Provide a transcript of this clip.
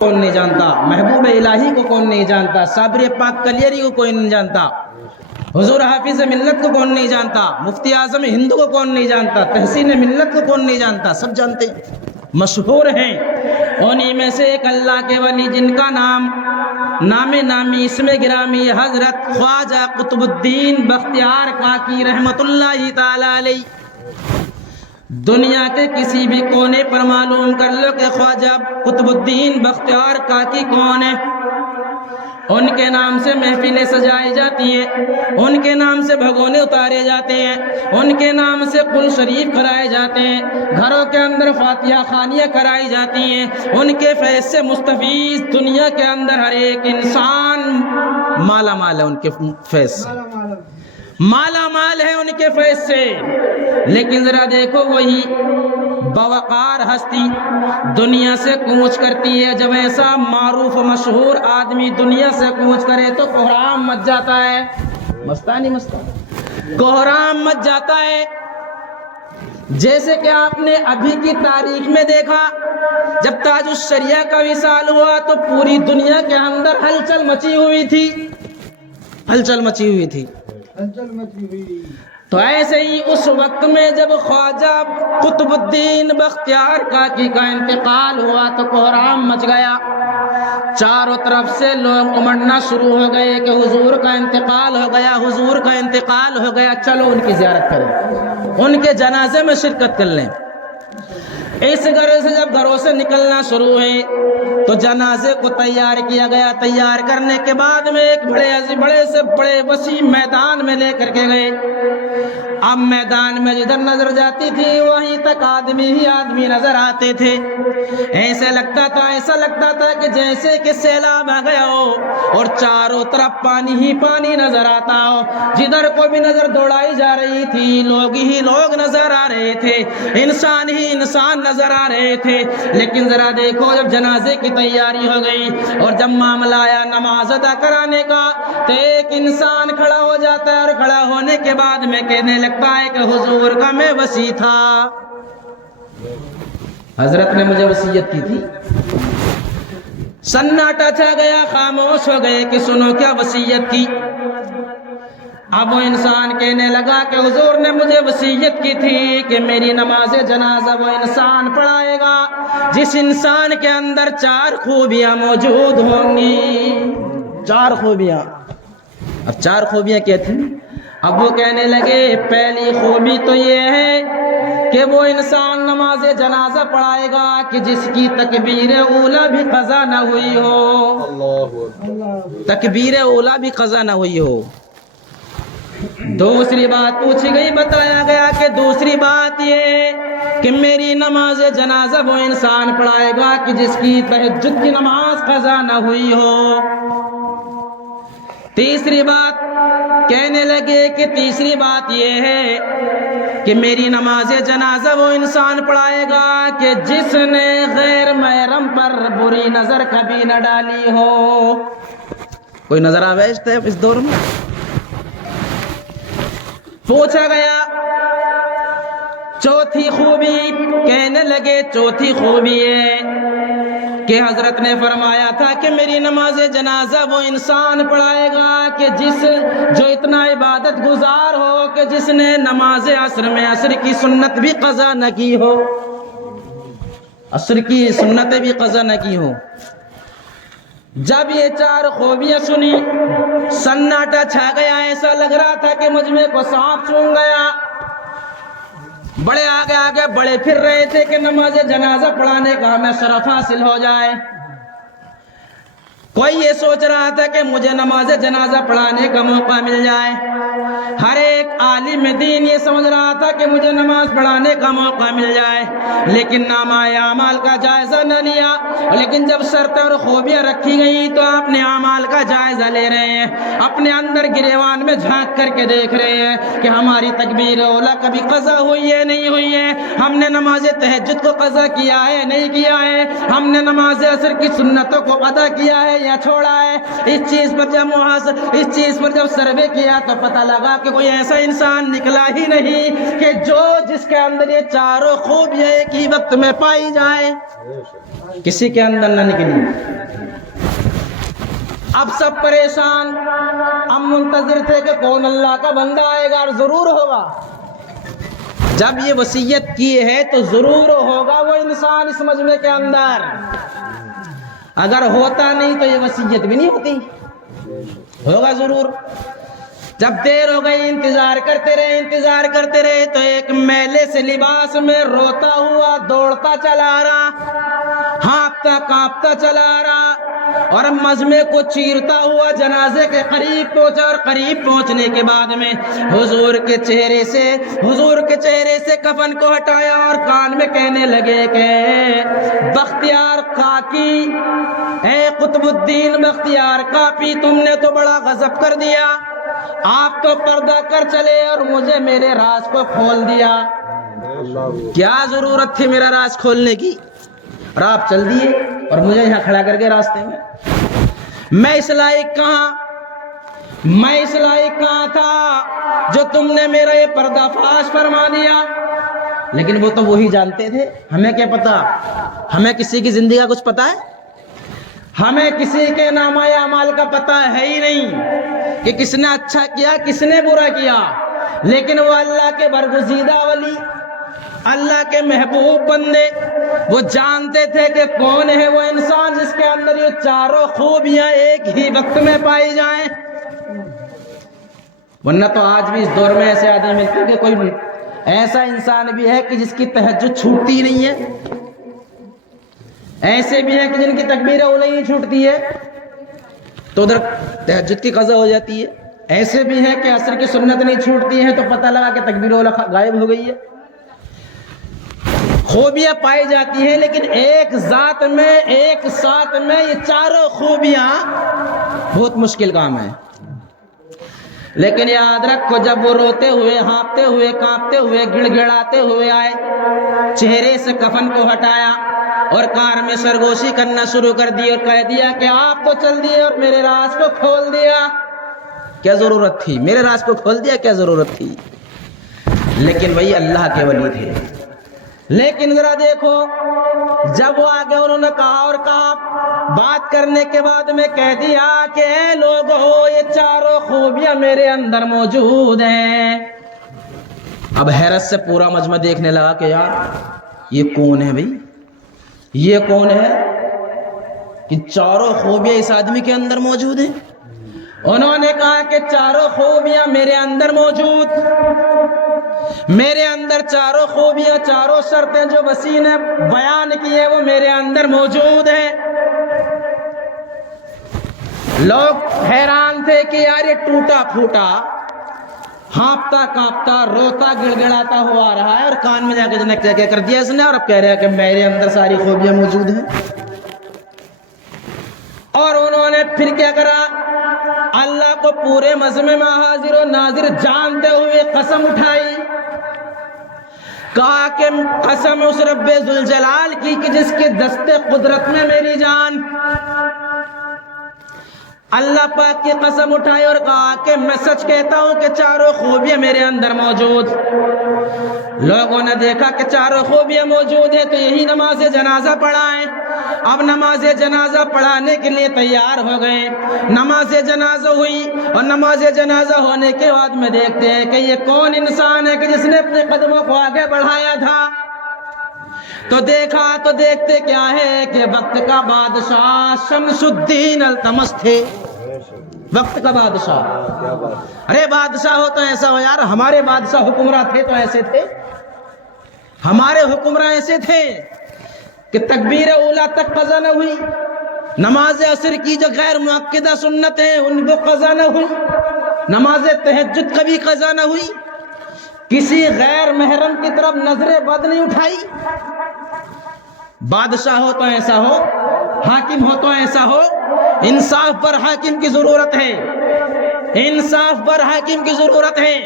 کون نہیں جانتا، محبوب الہی کو کون نہیں جانتا، صابر پاک کلیری کو کوئی نہیں جانتا، حضور حافظ ملت کو کون نہیں جانتا، مفتی اعظم ہند کو کون نہیں جانتا، تحسین ملت کو کون نہیں جانتا، سب جانتے ہیں، مشہور ہیں۔ انہی میں سے ایک اللہ کے ولی جن کا نام نامی اسم گرامی حضرت خواجہ قطب الدین بختیار کاکی رحمت اللہ تعالی علیہ۔ دنیا کے کسی بھی کونے پر معلوم کر لو کہ خواجہ قطب الدین بختیار کاکی کون ہے، ان کے نام سے محفلیں سجائی جاتی ہیں، ان کے نام سے بھگونے اتارے جاتے ہیں، ان کے نام سے قل شریف کرائے جاتے ہیں، گھروں کے اندر فاتحہ خوانیاں کرائی جاتی ہیں، ان کے فیض سے مستفیض دنیا کے اندر ہر ایک انسان مالا مال ہے، ان کے فیض سے مالا مال ہے، ان کے فیض سے۔ لیکن ذرا دیکھو وہی بوقار ہستی دنیا سے کوچ کرتی ہے، جب ایسا معروف و مشہور آدمی دنیا سے کوچ کرے تو کوہرام مچ جاتا ہے، مستا نہیں مستا، کوہرام مچ جاتا ہے۔ جیسے کہ آپ نے ابھی کی تاریخ میں دیکھا، جب تاج الشریعہ کا وصال ہوا تو پوری دنیا کے اندر ہلچل مچی ہوئی تھی، ہلچل مچی ہوئی تھی۔ تو ایسے ہی اس وقت میں جب خواجہ قطب الدین بختیار کاکی کا انتقال ہوا تو کوہرام مچ گیا، چاروں طرف سے لوگ امڑنا شروع ہو گئے کہ حضور کا انتقال ہو گیا، حضور کا انتقال ہو گیا، چلو ان کی زیارت کریں، ان کے جنازے میں شرکت کر لیں۔ اس غرض سے جب گھروں سے نکلنا شروع ہوئے تو جنازے کو تیار کیا گیا، تیار کرنے کے بعد میں ایک بڑے سے بڑے وسیع میدان میں لے کر کے گئے۔ اب میدان میں جدھر نظر جاتی تھی وہیں تک آدمی ہی آدمی نظر آتے تھے، ایسا لگتا تھا کہ جیسے کہ سیلاب آ گیا ہو اور چاروں طرف پانی ہی پانی نظر آتا ہو، جدھر کو بھی نظر دوڑائی جا رہی تھی لوگ ہی لوگ نظر آ رہے تھے، انسان ہی انسان نظر آ رہے تھے۔ لیکن ذرا دیکھو جب جنازے کی تیاری ہو گئی اور جب معاملہ آیا نماز ادا کرانے کا تو ایک انسان کھڑا ہو جاتا ہے اور کھڑا ہونے کے بعد میں کہنے لگتا ہے کہ حضور کا میں وصی تھا، حضرت نے مجھے وصیت کی تھی۔ سناٹا چھا گیا، خاموش ہو گئے کہ سنو کیا وصیت کی۔ اب وہ انسان کہنے لگا کہ حضور نے مجھے وصیت کی تھی کہ میری نماز جنازہ وہ انسان پڑھائے گا جس انسان کے اندر 4 خوبیاں موجود ہوں گی، 4 خوبیاں۔ اب 4 خوبیاں کیا تھیں؟ اب وہ کہنے لگے پہلی خوبی تو یہ ہے کہ وہ انسان نماز جنازہ پڑھائے گا کہ جس کی تکبیر اولیٰ بھی قضا نہ ہوئی ہو، تکبیر اولیٰ بھی قضا نہ ہوئی ہو۔ دوسری بات پوچھی گئی، بتایا گیا کہ دوسری بات یہ کہ میری نماز جنازہ وہ انسان پڑھائے گا کہ جس کی تہجد کی نماز قضا نہ ہوئی ہو۔ تیسری بات کہنے لگے کہ تیسری بات یہ ہے کہ میری نماز جنازہ وہ انسان پڑھائے گا کہ جس نے غیر محرم پر بری نظر کبھی نہ ڈالی ہو۔ کوئی نظر آویز ہے اس دور میں؟ پوچھا گیا چوتھی خوبی، کہنے لگے چوتھی خوبی ہے کہ حضرت نے فرمایا تھا کہ میری نماز جنازہ وہ انسان پڑھائے گا کہ جو اتنا عبادت گزار ہو کہ جس نے نماز عصر میں عصر کی سنت بھی قضا نہ کی ہو، عصر کی سنتیں بھی قضا نہ کی ہو۔ جب یہ 4 خوبیاں سنی سناٹا چھا گیا، ایسا لگ رہا تھا کہ مجمع کو سانپ سونگھ گیا۔ بڑے آگے بڑے پھر رہے تھے کہ نماز جنازہ پڑھانے کا ہمیں شرف حاصل ہو جائے۔ کوئی یہ سوچ رہا تھا کہ مجھے نماز جنازہ پڑھانے کا موقع مل جائے، ہر ایک عالم دین یہ سمجھ رہا تھا کہ مجھے نماز پڑھانے کا موقع مل جائے، لیکن نامہ اعمال کا جائزہ نہ لیا۔ لیکن جب شرط اور خوبیاں رکھی گئی تو آپ نے اعمال کا جائزہ لے رہے ہیں، اپنے اندر گریوان میں جھانک کر کے دیکھ رہے ہیں کہ ہماری تکبیر اولیٰ کبھی قضا ہوئی ہے نہیں ہوئی ہے، ہم نے نماز تہجد کو قضا کیا ہے نہیں کیا ہے، ہم نے نماز عصر کی سنتوں کو ادا کیا ہے یا چھوڑا ہے۔ اس چیز پر جب سروے کیا تو پتہ پتہ لگا کہ کوئی ایسا انسان نکلا ہی نہیں کہ جس کے اندر یہ چاروں خوبیاں ایک ہی وقت میں پائی جائیں، کسی کے اندر نہ نکلی۔ اب سب پریشان، اب منتظر تھے کہ کون اللہ کا بندہ آئے گا اور ضرور ہوگا۔ جب یہ وصیت کی ہے تو ضرور ہوگا وہ انسان اس مجمع کے اندر، اگر ہوتا نہیں تو یہ وصیت بھی نہیں ہوتی، ہوگا ضرور۔ جب دیر ہو گئی، انتظار کرتے رہے تو ایک میلے سے لباس میں روتا ہوا دوڑتا چلا رہا، ہانپتا کانپتا چلا رہا، اور مجمع کو چیرتا ہوا جنازے کے قریب پہنچا، اور قریب پہنچنے کے بعد میں حضور کے چہرے سے کفن کو ہٹایا اور کان میں کہنے لگے کہ بختیار کاکی، اے قطب الدین بختیار کاکی، تم نے تو بڑا غضب کر دیا، آپ تو پردہ کر چلے اور مجھے میرے راز کو کھول دیا، کیا ضرورت تھی میرا راز کھولنے کی، اور آپ چل دیے اور مجھے یہاں کھڑا کر کے راستے میں۔ میں اس لائق کہاں تھا جو تم نے میرا یہ پردہ فاش فرما دیا؟ لیکن وہ تو وہی جانتے تھے، ہمیں کیا پتا، ہمیں کسی کی زندگی کا کچھ پتا ہے؟ ہمیں کسی کے نامہ اعمال کا پتہ ہے ہی نہیں کہ کس نے اچھا کیا کس نے برا کیا، لیکن وہ اللہ کے برگزیدہ ولی، اللہ کے محبوب بندے، وہ جانتے تھے کہ کون ہے وہ انسان جس کے اندر یہ چاروں خوبیاں ایک ہی وقت میں پائی جائیں۔ ورنہ تو آج بھی اس دور میں ایسے آدمی ملتے ہیں کہ کوئی ایسا انسان بھی ہے کہ جس کی تہجد چھوٹتی نہیں ہے، ایسے بھی ہیں کہ جن کی تکبیر اولی نہیں چھوٹتی ہے تو ادھر تہجد کی قضا ہو جاتی ہے، ایسے بھی ہیں کہ عصر کی سنت نہیں چھوٹتی ہے تو پتہ لگا کہ تکبیر اولی غائب ہو گئی ہے۔ خوبیاں پائی جاتی ہیں لیکن ایک ذات میں ایک ساتھ میں یہ چاروں خوبیاں بہت مشکل کام ہے۔ لیکن یاد رکھو، جب وہ روتے ہوئے ہانپتے ہوئے کانپتے ہوئے گڑ گڑاتے ہوئے آئے، چہرے سے کفن کو ہٹایا اور کار میں سرگوشی کرنا شروع کر دی اور کہہ دیا کہ آپ تو چل دیے اور میرے راز کو کھول دیا، کیا ضرورت تھی؟ میرے راز کو کھول دیا، کیا ضرورت تھی؟ لیکن وہی اللہ کے ولی تھے۔ لیکن ذرا دیکھو، جب وہ آگے انہوں نے کہا بات کرنے کے بعد میں کہہ دیا کہ اے لوگو، یہ چاروں خوبیاں میرے اندر موجود ہیں۔ اب حیرت سے پورا مجمع دیکھنے لگا کہ یار یہ کون ہے بھائی، یہ کون ہے کہ چاروں خوبیاں اس آدمی کے اندر موجود ہیں؟ انہوں نے کہا کہ چاروں خوبیاں میرے اندر موجود، میرے اندر چاروں خوبیاں، چاروں شرطیں جو وسیع نے بیان کی ہیں وہ میرے اندر موجود ہیں۔ لوگ حیران تھے کہ یار یہ ٹوٹا پھوٹا، ہانپتا کانپتا روتا گڑ گڑاتا ہوا آ رہا ہے اور کان میں جا کے جنک کیا کر دیا اس نے، اور اب کہہ رہا ہے کہ میرے اندر ساری خوبیاں موجود ہیں۔ اور انہوں نے پھر کیا کرا، اللہ کو پورے مجمع میں حاضر و ناظر جانتے ہوئے قسم اٹھائی، کہا کہ قسم اس رب ذوالجلال کی کہ جس کے دست قدرت میں میری جان، اللہ پاک کی قسم اٹھائی اور کہا کہ میں سچ کہتا ہوں کہ چاروں خوبیاں میرے اندر موجود۔ لوگوں نے دیکھا کہ چاروں خوبیاں موجود ہیں تو یہی نماز جنازہ پڑھائیں۔ اب نماز جنازہ پڑھانے کے لیے تیار ہو گئے، نماز جنازہ ہوئی، اور نماز جنازہ ہونے کے بعد میں دیکھتے ہیں کہ یہ کون انسان ہے کہ جس نے اپنے قدموں کو آگے بڑھایا تھا، تو دیکھا تو دیکھتے کیا ہے کہ وقت کا بادشاہ شمس الدین التمش تھے۔ وقت کا بادشاہ، ارے بادشاہ ہو تو ایسا ہو یار، ہمارے بادشاہ حکمراں تھے تو ایسے تھے، ہمارے حکمراں ایسے تھے کہ تکبیر اولیٰ تک قضا نہ ہوئی، نماز عصر کی جو غیر مؤکدہ سنت ہیں ان کو قضا نہ ہوئی، نماز تہجد کبھی قضا نہ ہوئی، کسی غیر محرم کی طرف نظر بد نہیں اٹھائی۔ بادشاہ ہو تو ایسا ہو، حاکم ہو تو ایسا ہو، انصاف پر حاکم کی ضرورت ہے، انصاف پر حاکم کی ضرورت ہے۔